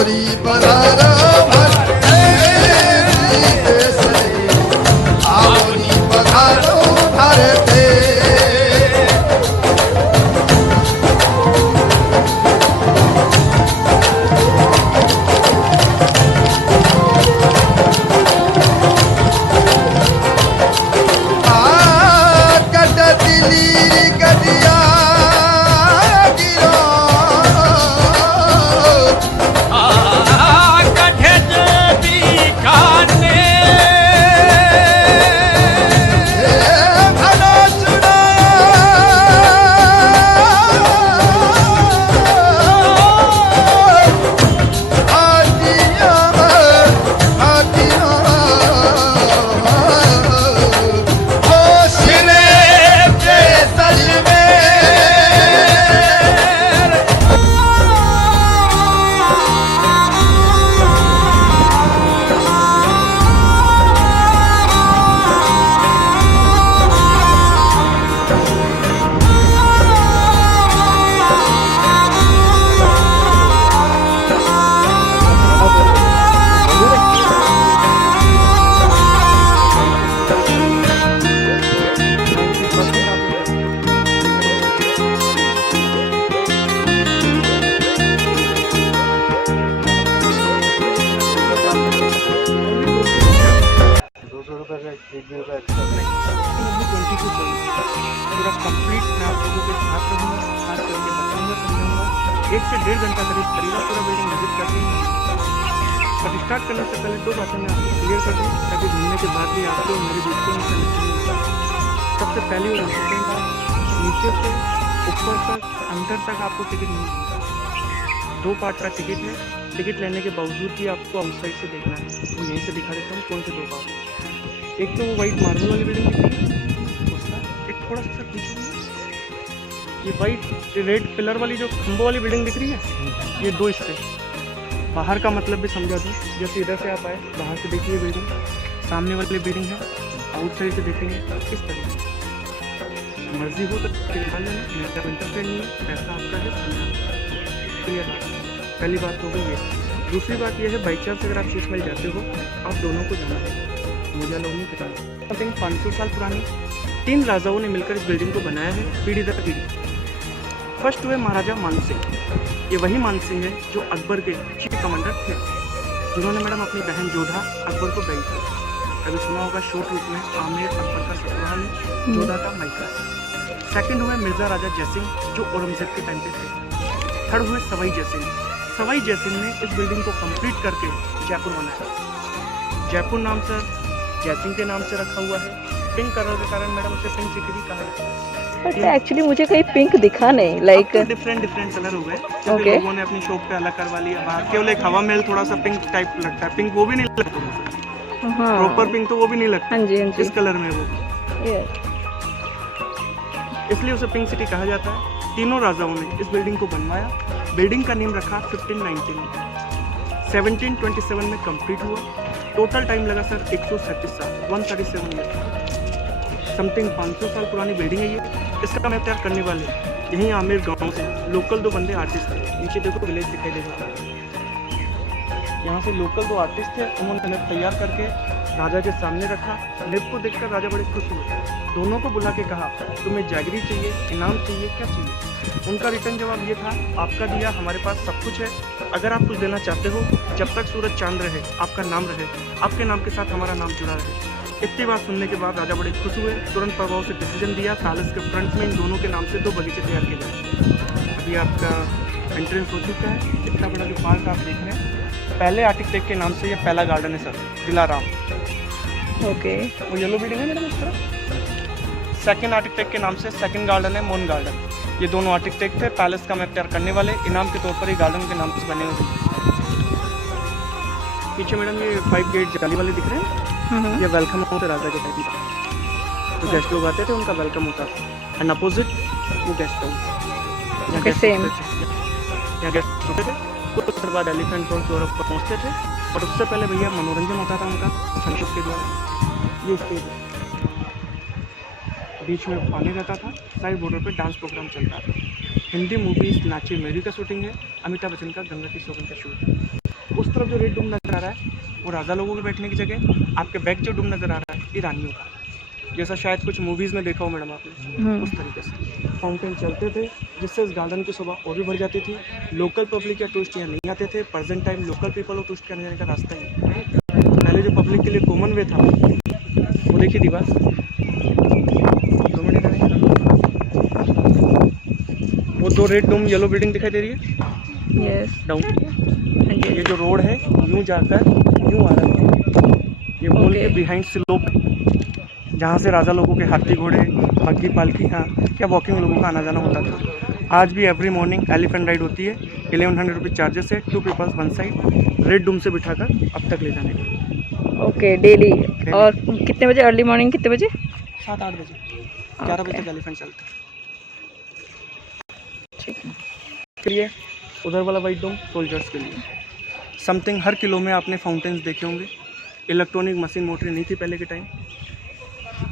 आवरी पधारो भारती देश रे आवरी पधारो भारते पूरा कंप्लीट मैं आप लोगों के साथ रहूँगा, खास करके बताऊँगा, समझाऊँगा। 1 से 1.5 घंटा करीब करीबा पूरा बिल्डिंग विजिट करते हैं। बट स्टार्ट करने से पहले 2 बातें मैं आपको क्लियर कर दूँ ताकि घूमने के बाद भी आपको मेरे दोस्तों में कनेक्शन मिलता है। सबसे पहली और इम्पोर्टेंट बात, नीचे से ऊपर तक अंदर तक आपको टिकट नहीं मिलता। 2 पार्ट का टिकट है। टिकट लेने के बावजूद भी आपको आउटसाइड से देखना है। तो यहीं से दिखा देता हूँ कौन से 2 पार्ट। एक तो वो वाइट मार्बल वाली बिल्डिंग दिख रही है, उसका एक थोड़ा सा पीछे ये वाइट रेड पिलर वाली जो खंभों वाली बिल्डिंग दिख रही है, ये 2 हिस्से। बाहर का मतलब भी समझा दूँ, जैसे इधर से आप आए, बाहर से देखिए बिल्डिंग, सामने वाली बिल्डिंग है, आउटसाइड से देखेंगे किस तरह मर्जी हो तो दिखा लेना, मेरा इंटरफेयर नहीं है, पैसा आपका है, क्लियर बात। पहली बात हो गई ये। दूसरी बात ये है, बाई चांस अगर आप शीश मिल जाते हो, आप दोनों को जाना है, मुझे लोग नहीं पता। समथिंग 500 साल पुरानी 3 राजाओं ने मिलकर इस बिल्डिंग को बनाया है, पीढ़ी दर पीढ़ी। फर्स्ट हुए महाराजा मानसिंह। ये वही मानसिंह है जो अकबर के चीफ कमांडर थे, जिन्होंने मैडम अपनी बहन जोधा अकबर को गई थी। कभी सुना होगा शॉर्ट रूप में आमेर अकबर का ससुराल है, जोधा का मायका है। सेकंड हुए मिर्जा राजा जयसिंह जो औरंगजेब के टाइम पे थे। थर्ड हुए सवाई जयसिंह। सवाई जयसिंह ने इस बिल्डिंग को कंप्लीट करके जयपुर बनाया। जयपुर नाम सर जयसिंह के नाम से रखा हुआ है। पिंक कलर के कारण मैडम उसे पिंक सिटी भी कहा जाता है। बट एक्चुअली मुझे कहीं पिंक दिखा नहीं, लाइक डिफरेंट कलर हो गए। okay. लोगों ने अपनी शॉप पे अलग करवा लिया। बाहर केवल एक हवा महल थोड़ा सा पिंक टाइप लगता है। पिंक वो भी नहीं लगता, प्रॉपर पिंक तो वो भी नहीं लगता। हाँ जी, हाँ जी। इस कलर में वो इसलिए उसे पिंक सिटी कहा जाता है। तीनों राजाओं ने इस बिल्डिंग को बनवाया। बिल्डिंग का नेम रखा 1519 में। 1727 में कंप्लीट हुआ। टोटल टाइम लगा सर 137 साल, 137 ईयर। समथिंग 500 साल पुरानी बिल्डिंग है ये। इसका मैप तैयार करने वाले यहीं आमेर गांव से लोकल 2 बंदे आर्टिस्ट थे। नीचे देखो विलेज दिखाई देगा, यहाँ से लोकल 2 आर्टिस्ट थे। उन्होंने मैप तैयार करके राजा के सामने रखा। मैप को देखकर राजा बड़े खुश हुए। दोनों को बुला के कहा, तुम्हें जैगरी चाहिए, इनाम चाहिए, क्या चाहिए? उनका रिटर्न जवाब ये था, आपका दिया हमारे पास सब कुछ है। अगर आप कुछ देना चाहते हो, जब तक सूरज चांद रहे, आपका नाम रहे, आपके नाम के साथ हमारा नाम जुड़ा रहे। इतनी बात सुनने के बाद राजा बड़े खुश हुए। तुरंत प्रभाव से डिसीजन दिया, पैलेस के फ्रंट में इन दोनों के नाम से 2 बगीचे तैयार किए गए। अभी आपका एंट्रेंस हो चुका है। इतना बड़ा जो पार्क आप देख रहे हैं, पहले आर्किटेक्ट के नाम से ये पहला गार्डन है सर, दिलाराम। ओके। वो येलो बिल्डिंग है मैडम इस तरफ। सेकंड आर्किटेक्ट के नाम से सेकंड गार्डन है, मोन गार्डन। ये दोनों आर्किटेक्ट थे पैलेस का मैप तैयार करने वाले। इनाम के तौर पर ये गार्डन के नाम से बने हुए। पीछे मैडम ये 5 गेट जाली वाले दिख रहे हैं, ये वेलकम होते राजा के टाइम। तो गेस्ट लोग आते थे, उनका वेलकम होता था। एंड अपोजिट वो गेस्ट हाउस, यहाँ गेस्ट होते थे। कुछ देर बाद एलिफेंट फॉल्स पर पहुँचते थे। और उससे पहले भैया मनोरंजन होता था उनका संगीत के द्वारा। ये स्टेज है, बीच में पानी रहता था, साइड बॉर्डर पे डांस प्रोग्राम चलता था। हिंदी मूवीज नाचे मेरी का शूटिंग है, अमिताभ बच्चन का गंगा की सौगंध का शूट है। उस तरफ जो रेड डूम नज़र आ रहा है वो राजा लोगों के बैठने की जगह, आपके बैक जो डूम नज़र आ रहा है ये रानियों का, जैसा शायद कुछ मूवीज़ में देखा हो मैडम आपने, उस तरीके से फाउंटेन चलते थे जिससे इस गार्डन की शोभा और भी बढ़ जाती थी। लोकल पब्लिक या टूरिस्ट यहाँ नहीं आते थे, प्रेजेंट टाइम लोकल पीपल और टूरिस्ट के आने जाने का रास्ता ही है। पहले जो पब्लिक के लिए कॉमन वे था वो देखिए दीवार 2 मिनट का नहीं, वो 2 रेड डूम येलो बिल्डिंग दिखाई दे रही है यस डाउन, हाँ जी ये जो रोड है यूँ जाकर यूँ आ रहा है, ये बोल के Okay. बिहाइंड स्लोप जहाँ से राजा लोगों के हाथी घोड़े बग्गी पालकी हाँ या वॉकिंग लोगों का आना जाना होता था। आज भी एवरी मॉर्निंग एलिफेंट राइड होती है, 1100 रुपीज़ चार्जेस है, 2 पीपल्स 1 साइड, रेड डूम से बिठाकर अब तक ले जाने के लिए। Okay daily. और कितने बजे अर्ली मॉर्निंग कितने बजे? 7-8 बजे, 11 बजे Okay. तक एलिफेंट चलता है। ठीक है। के लिए उधर वाला वाइट डोम सोल्जर्स के लिए समथिंग हर किलो में आपने फाउंटेन्स देखे होंगे। इलेक्ट्रॉनिक मशीन मोटरें नहीं थी पहले के टाइम।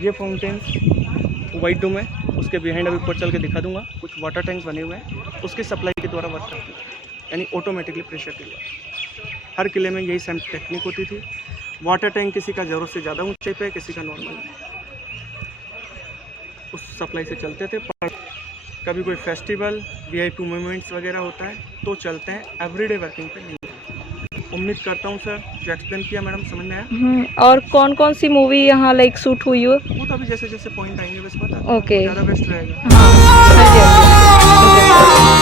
ये फाउंटेन्स वाइट डोम है, उसके बिहाइंड अभी ऊपर चल के दिखा दूंगा, कुछ वाटर टैंक्स बने हुए हैं, उसके सप्लाई के द्वारा वर्क करती है, यानी ऑटोमेटिकली प्रेशर के द्वारा। हर किले में यही सेम टेक्निक होती थी। वाटर टैंक किसी का ज़रूरत से ज़्यादा ऊंचाई पे, किसी का नॉर्मल, उस सप्लाई से चलते थे। पर कभी कोई फेस्टिवल वीआईपी मूवमेंट्स वगैरह होता है तो चलते हैं, एवरीडे वर्किंग पे नहीं। उम्मीद करता हूँ सर जो एक्सप्लेन किया मैडम समझ में आया। और कौन कौन सी मूवी यहाँ लाइक शूट हुई हो? वो तो अभी जैसे जैसे पॉइंट आएंगे बस बता ओके। ज़्यादा बेस्ट रहेगा। हाँ हाँ जी हाँ जी।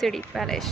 City palace.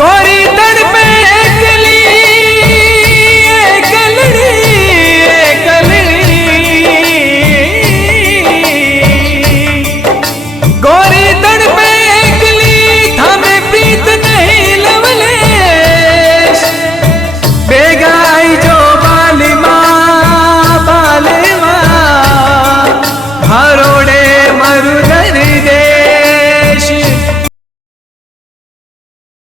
गोरी तड़प